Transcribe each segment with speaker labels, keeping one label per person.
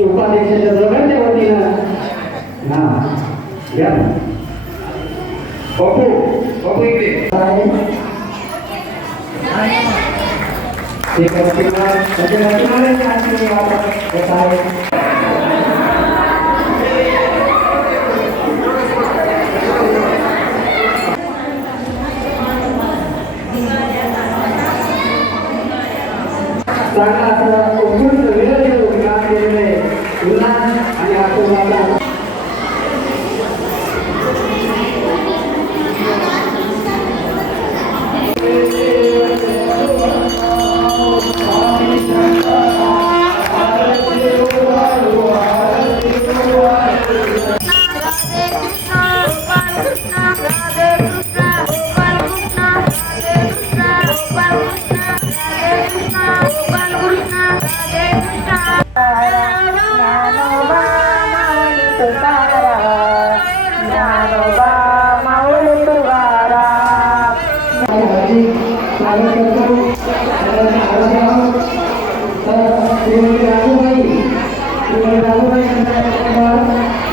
Speaker 1: उपाध्यक्ष ना या पप्पू पप्पू इकडे ठीक आहे
Speaker 2: Sagrada, o ज्ञानोबा माऊली तुकारा ज्ञानोबा माऊली
Speaker 1: तुकारा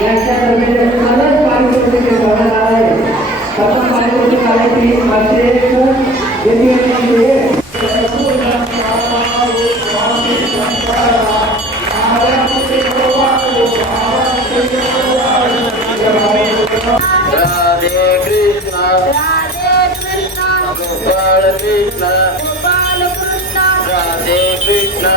Speaker 1: यांच्या
Speaker 3: राधे कृष्ण
Speaker 2: गोपाळ कृष्ण
Speaker 3: राधे कृष्ण